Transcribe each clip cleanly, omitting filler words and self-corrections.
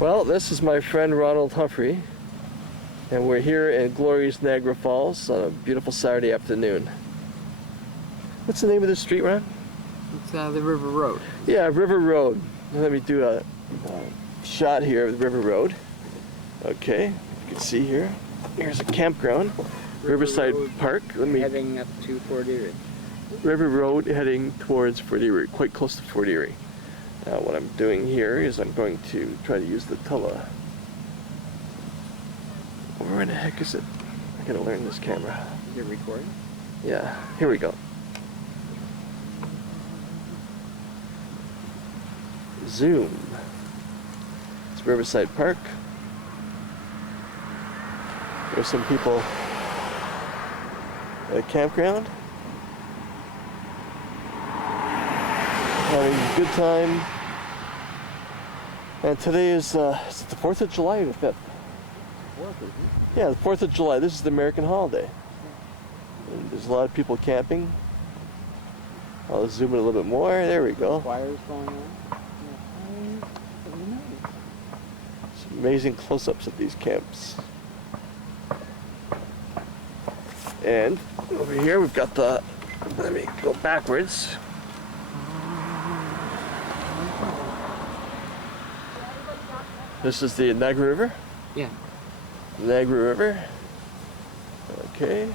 Well, this is my friend Ronald Humphrey, and we're here in glorious Niagara Falls on a beautiful Saturday afternoon. What's the name of the street, Ron? It's the River Road. Yeah, River Road. Let me do a shot here of the River Road. Okay, you can see here. Here's a campground, Riverside Road Park. Let me. Heading up to Fort Erie. River Road heading towards Fort Erie, quite close to Fort Erie. Now what I'm doing here is I'm going to try to use the Where in the heck is it? I gotta learn this camera. Is it recording? Yeah, here we go. Zoom. It's Riverside Park. There's some people at a campground. Having a good time. And today is it the 4th of July or the 5th? 4th, isn't it? Yeah, the 4th of July. This is the American holiday. And there's a lot of people camping. I'll zoom in a little bit more. There we go. Fires going on. Some amazing close-ups of these camps. And over here we've got the, let me go backwards. This is the Niagara River. Yeah. Niagara River. Okay.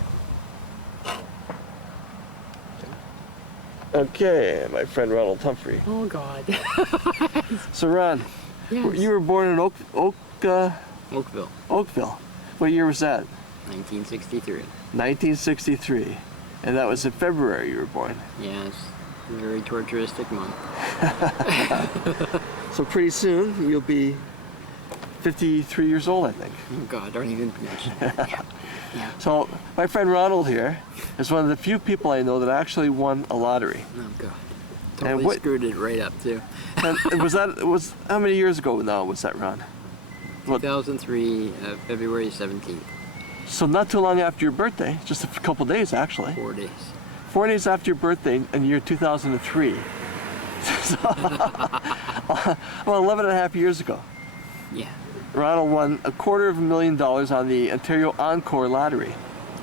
Okay, my friend Ronald Humphrey. Oh God. So Ron, Yes. you were born in Oakville, Oakville. What year was that? 1963. 1963. And that was in February you were born. Yes. A very torturistic month. So pretty soon you'll be 53 years old, I think. Oh God, don't even mention it. Yeah. Yeah. So my friend Ronald here is one of the few people I know that actually won a lottery. Oh God. And Totally screwed it right up too. And was how many years ago now was that, Ron? What? 2003, February 17th. So not too long after your birthday, just a couple days actually. 4 days. 4 days after your birthday in the year 2003. So, well, 11 and a half years ago. Yeah. Ronald won $250,000 on the Ontario Encore lottery.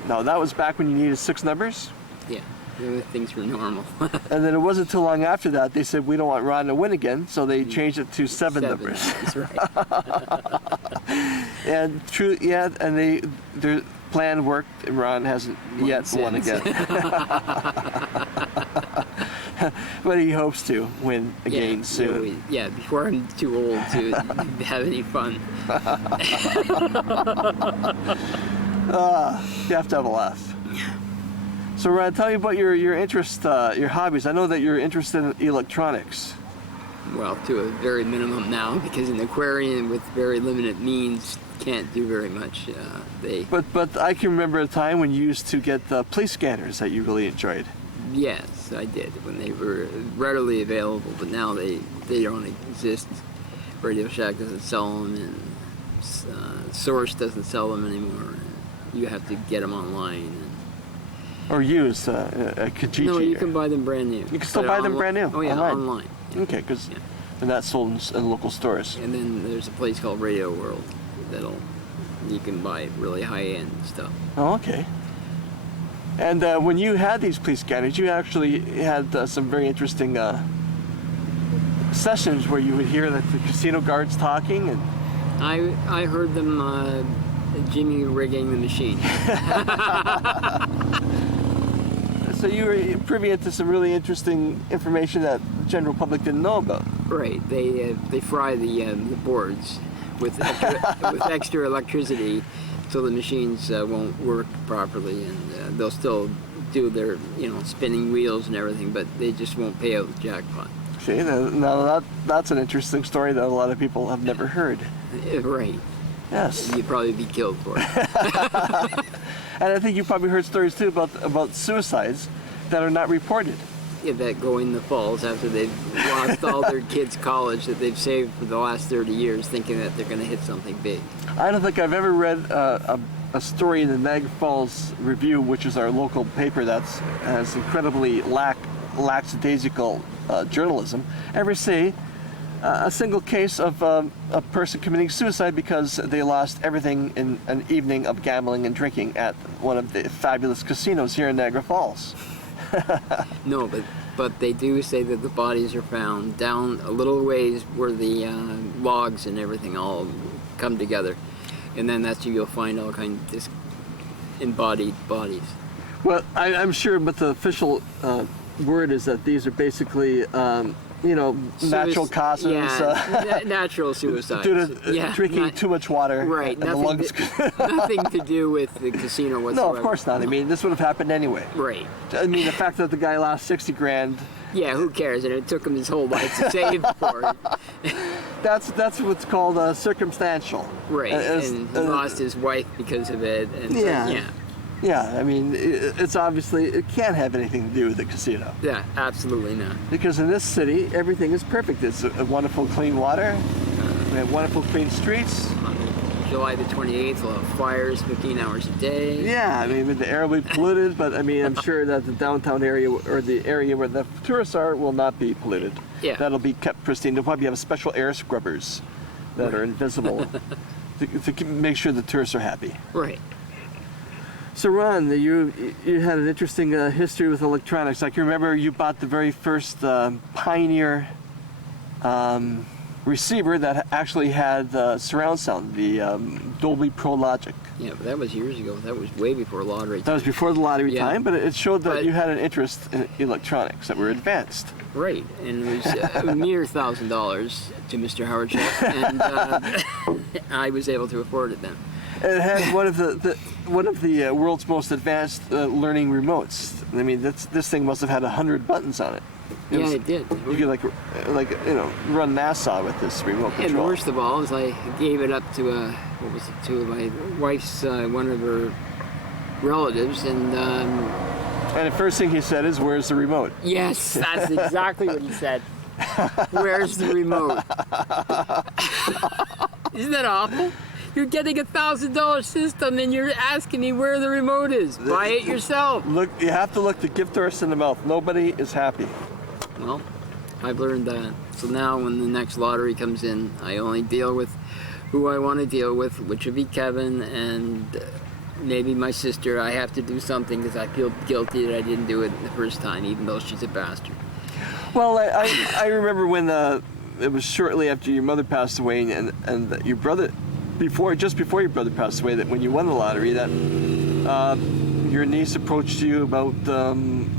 Now that was back when you needed 6 numbers. Yeah. Things were normal. And then it wasn't too long after that they said we don't want Ron to win again, so they changed it to 7 numbers. That's right. And true, yeah, and their plan worked. And Ron hasn't yet won again, but he hopes to win again soon. Yeah, before I'm too old to have any fun. You have to have a laugh. So Ron, tell me about your interest, your hobbies. I know that you're interested in electronics. Well, to a very minimum now, because an aquarium with very limited means can't do very much. But I can remember a time when you used to get the police scanners that you really enjoyed. Yes, I did when they were readily available, but now they don't exist. Radio Shack doesn't sell them, and Source doesn't sell them anymore. You have to get them online. Or used a Kijiji. No, you can buy them brand new. You can still buy them brand new? Oh yeah, online. Yeah. Okay, because they're not sold in local stores. And then there's a place called Radio World you can buy really high-end stuff. Oh, okay. And when you had these police scanners, you actually had some very interesting sessions where you would hear the casino guards talking. And I heard them Jimmy rigging the machine. So you were privy to some really interesting information that the general public didn't know about. Right. They fry the boards with extra electricity, so the machines won't work properly, and they'll still do their spinning wheels and everything, but they just won't pay out the jackpot. See, now that's an interesting story that a lot of people have never heard. Right. Yes. You'd probably be killed for it. And I think you probably heard stories too about suicides that are not reported. Yeah, that go in the falls after they've lost all their kids' college that they've saved for the last 30 years, thinking that they're going to hit something big. I don't think I've ever read a story in the Niagara Falls Review, which is our local paper that has incredibly lackadaisical journalism, ever say a single case of a person committing suicide because they lost everything in an evening of gambling and drinking at one of the fabulous casinos here in Niagara Falls. No, but they do say that the bodies are found down a little ways where the logs and everything all come together, and then that's where you'll find all kinds of disembodied bodies. Well, I'm sure, but the official word is that these are basically, natural causes. Yeah, natural suicides. Due to drinking too much water. Right. And the lungs. Nothing to do with the casino whatsoever. No, of course not. I mean, this would have happened anyway. Right. I mean, the fact that the guy lost 60 grand. Yeah, who cares? And it took him his whole life to save for it. That's what's called circumstantial. Right. And he lost his wife because of it. And yeah. Yeah, I mean, it's obviously, it can't have anything to do with the casino. Yeah, absolutely not. Because in this city, everything is perfect. It's a wonderful clean water, we have wonderful clean streets. On July the 28th, we'll have fires 15 hours a day. Yeah, I mean, the air will be polluted, but I mean, I'm sure that the downtown area, or the area where the tourists are, will not be polluted. Yeah. That'll be kept pristine. They'll probably have special air scrubbers that are invisible to make sure the tourists are happy. Right. So Ron, you had an interesting history with electronics. I can remember you bought the very first Pioneer receiver that actually had surround sound, the Dolby Pro Logic. Yeah, but that was years ago. That was way before lottery time. That was before the lottery Yeah. time, but it showed that But- you had an interest in electronics that were advanced. Right, and it was a mere $1,000 to Mr. Howard Check, and I was able to afford it then. It had one of the world's most advanced learning remotes. I mean, this thing must have had 100 buttons on it. It did. You could run NASA with this remote And control. worst of all is I gave it up to to my wife's one of her relatives, and And the first thing he said is, "Where's the remote?" yes, that's exactly what he said. Where's the remote? Isn't that awful? You're getting a $1,000 system and you're asking me where the remote is. Buy it yourself. Look, you have to look the gift horse in the mouth. Nobody is happy. Well, I've learned that. So now when the next lottery comes in, I only deal with who I want to deal with, which would be Kevin and maybe my sister. I have to do something because I feel guilty that I didn't do it the first time, even though she's a bastard. Well, I remember when it was shortly after your mother passed away and your brother, just before your brother passed away, that when you won the lottery, that your niece approached you about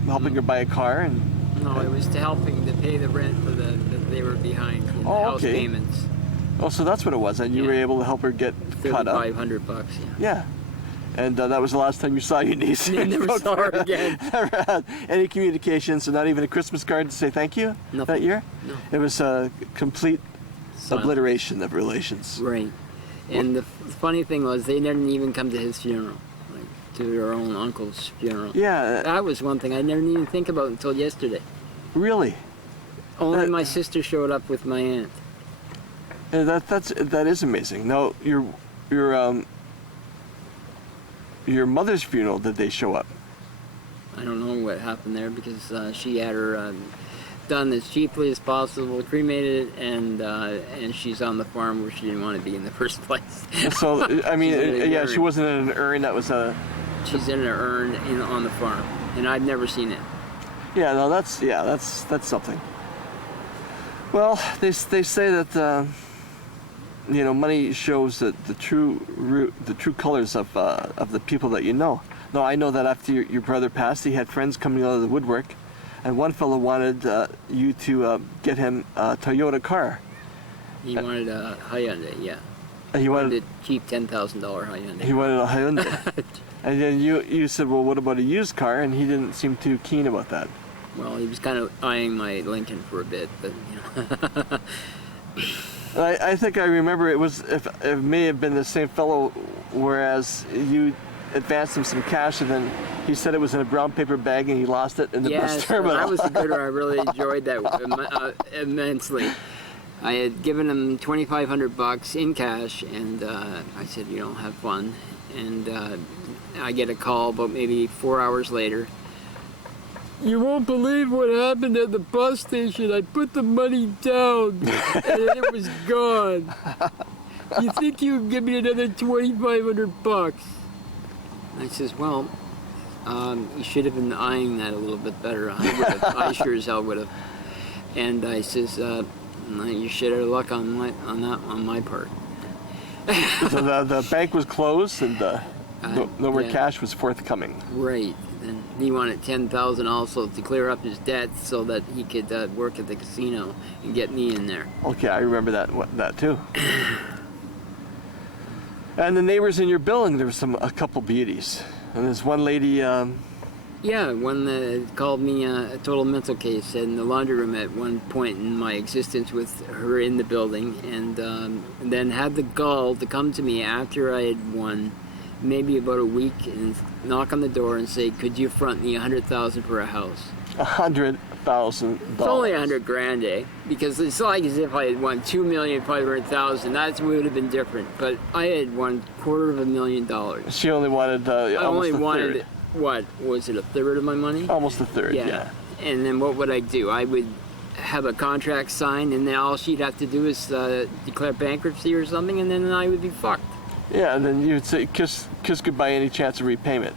helping her buy a car. And No, it was to helping to pay the rent for that they were behind in the house okay. payments. Oh, so that's what it was, and you were able to help her get caught up. $3,500, yeah. Yeah. And that was the last time you saw your niece. I never saw her again. Never had any communication, so not even a Christmas card to say thank you Nothing. that year? No. It was a complete Silence. obliteration of relations. Right. And the funny thing was, they didn't even come to his funeral, like to their own uncle's funeral. Yeah. That was one thing I never even think about until yesterday. Really? Only my sister showed up with my aunt. That is amazing. Now, your mother's funeral, did they show up? I don't know what happened there because she had her done as cheaply as possible, cremated, and she's on the farm where she didn't want to be in the first place. So, I mean, She's in a yeah, urn. she wasn't in an urn. That was a. She's in an urn on the farm, and I've never seen it. Yeah, no, that's something. Well, they say that money shows that the true colors of the people that you know. Now, I know that after your brother passed, he had friends coming out of the woodwork, and one fellow wanted you to get him a Toyota car. He wanted a Hyundai, yeah. He wanted a cheap $10,000 Hyundai. He wanted a Hyundai. And then you said, well, what about a used car? And he didn't seem too keen about that. Well, he was kind of eyeing my Lincoln for a bit, but I think I remember it may have been the same fellow, whereas you advanced him some cash and then he said it was in a brown paper bag and he lost it in the bus yes, terminal. that was a good one. I really enjoyed that immensely. I had given him $2,500 in cash, and I said, have fun. And I get a call about maybe 4 hours later. You won't believe what happened at the bus station. I put the money down, and it was gone. You think you can give me another $2,500? I says, well, you should have been eyeing that a little bit better. I sure as hell would have. And I says, you should have luck on my part. So the bank was closed and no more cash was forthcoming. Right. And he wanted $10,000 also to clear up his debt so that he could work at the casino and get me in there. Okay, I remember that too. And the neighbors in your building, there was a couple beauties. And there's one lady. Yeah, one that called me a total mental case in the laundry room at one point in my existence with her in the building, and then had the gall to come to me after I had won, maybe about a week, and knock on the door and say, "Could you front me $100,000 for a house?" $100,000. It's only $100,000, eh? Because it's not like as if I had won $2,500,000. That would have been different. But I had won $250,000. She only wanted I only almost a wanted third. what was it? A third of my money? Almost a third. Yeah. And then what would I do? I would have a contract signed, and then all she'd have to do is declare bankruptcy or something, and then I would be fucked. Yeah, and then you would say, kiss goodbye any chance of repayment.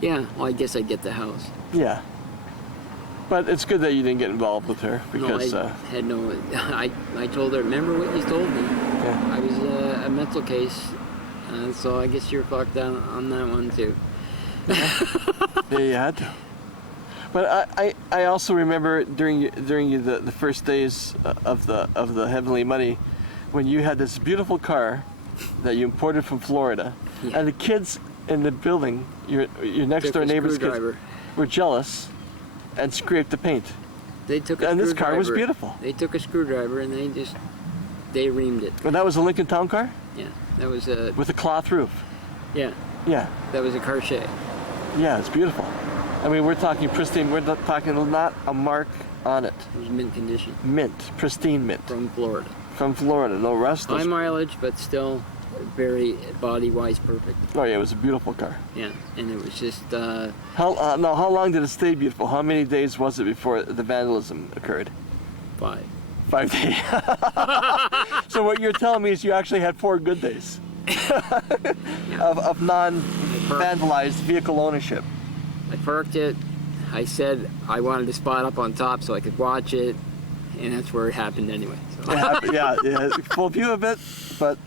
Yeah, well, I guess I'd get the house. Yeah. But it's good that you didn't get involved with her because... No, I had no... I told her, remember what you told me? Yeah. I was a mental case, so I guess you're fucked on that one too. Yeah, you had to. But I also remember during the first days of the Heavenly Money, when you had this beautiful car that you imported from Florida, and the kids in the building, your next door neighbors' kids, were jealous and scraped the paint. They took a and this screwdriver. car was beautiful. They took a screwdriver and they reamed it. And that was a Lincoln Town car? Yeah, that was a... With a cloth roof? Yeah. Yeah. That was a Cartier. Yeah, it's beautiful. I mean, we're talking pristine, we're not talking not a mark on it. It was mint condition. Mint, pristine mint. From Florida. From Florida, no rust. High mileage, but still very body-wise perfect. Oh yeah, it was a beautiful car. Yeah, and it was just... How long did it stay beautiful? How many days was it before the vandalism occurred? 5. 5 days. So what you're telling me is you actually had 4 good days of non-vandalized vehicle ownership. I parked it. I said I wanted to spot up on top so I could watch it, and that's where it happened anyway. So. Yeah, full view of it, but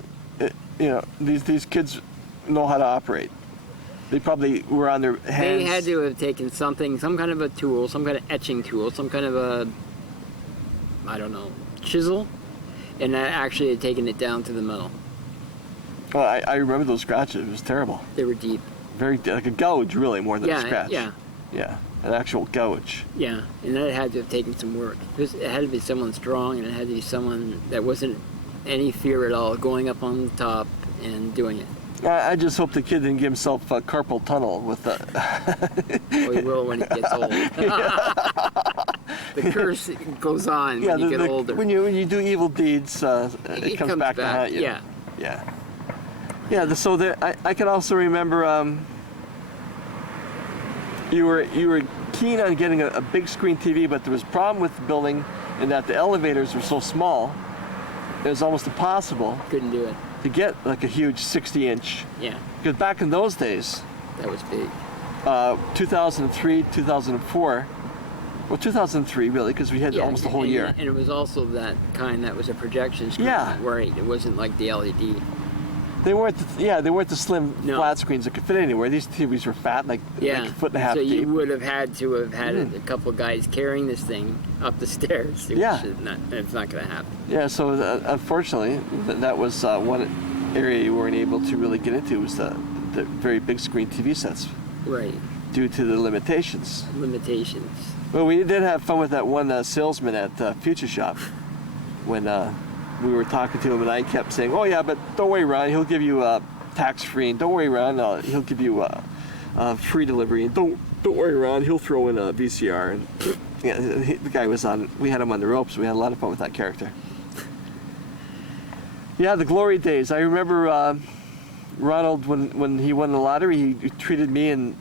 these kids know how to operate. They probably were on their hands. They had to have taken something, some kind of a tool, some kind of etching tool, some kind of a, I don't know, chisel, and actually had taken it down to the metal. Well, I remember those scratches. It was terrible. They were deep. Very like a gouge, really, more than a scratch. Yeah. Yeah, an actual gouge. Yeah, and that had to have taken some work. It had to be someone strong, and it had to be someone that wasn't any fear at all, going up on the top and doing it. I just hope the kid didn't give himself carpal tunnel with the... Oh, he will when he gets old. The curse goes on when you get older. When you do evil deeds, it comes back to haunt you. Yeah. Yeah. Yeah. So I can also remember you were keen on getting a big screen TV, but there was a problem with the building in that the elevators were so small. It was almost impossible. Couldn't do it. To get like a huge 60-inch. Yeah. Because back in those days, that was big. 2003, 2004. Well, 2003 really, because we had almost the whole year. And it was also that kind that was a projection screen. Yeah. Right. It wasn't like the LED. They weren't the slim flat screens that could fit anywhere. These TVs were fat, like a foot and a half so deep. You would have had to have had a couple guys carrying this thing up the stairs. It's not going to happen. Yeah, so unfortunately, that was one area you weren't able to really get into, was the very big screen TV sets. Right. Due to the limitations. Limitations. Well, we did have fun with that one salesman at Future Shop when we were talking to him, and I kept saying, "Oh yeah, but don't worry, Ron. He'll give you tax-free, and don't worry, Ron. He'll give you free delivery, and don't worry, Ron. He'll throw in a VCR." And the guy was on. We had him on the ropes. We had a lot of fun with that character. Yeah, the glory days. I remember Ronald when he won the lottery. He treated me and